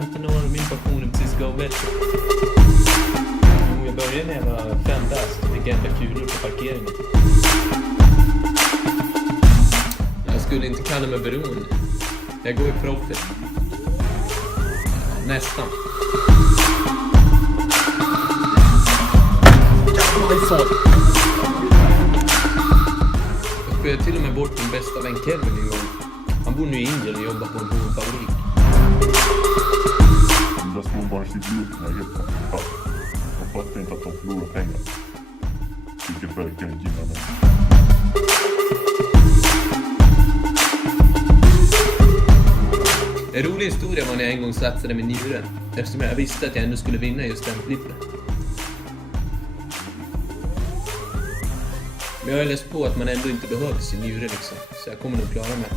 15 år och min passion är precis gavet. Jag började när jag var 5 bast och fick enda kulor på parkeringen. Jag skulle inte kalla mig beroende. Jag går i profit. Nästan. Jag spelade till och med bort min bästa vän Kevin en gång. Han bor nu i Indien och jobbar på en hovfabrik. De där små barn sitter ut med helt fast. De fattar inte att de förlorar pengar. Vilket verkligen gillar dem. En rolig historia var när jag en gång satsade med njuren. Eftersom jag visste att jag ändå skulle vinna just den flippen. Men jag har läst på att man ändå inte behöver sin njure liksom. Så jag kommer nog klara mig.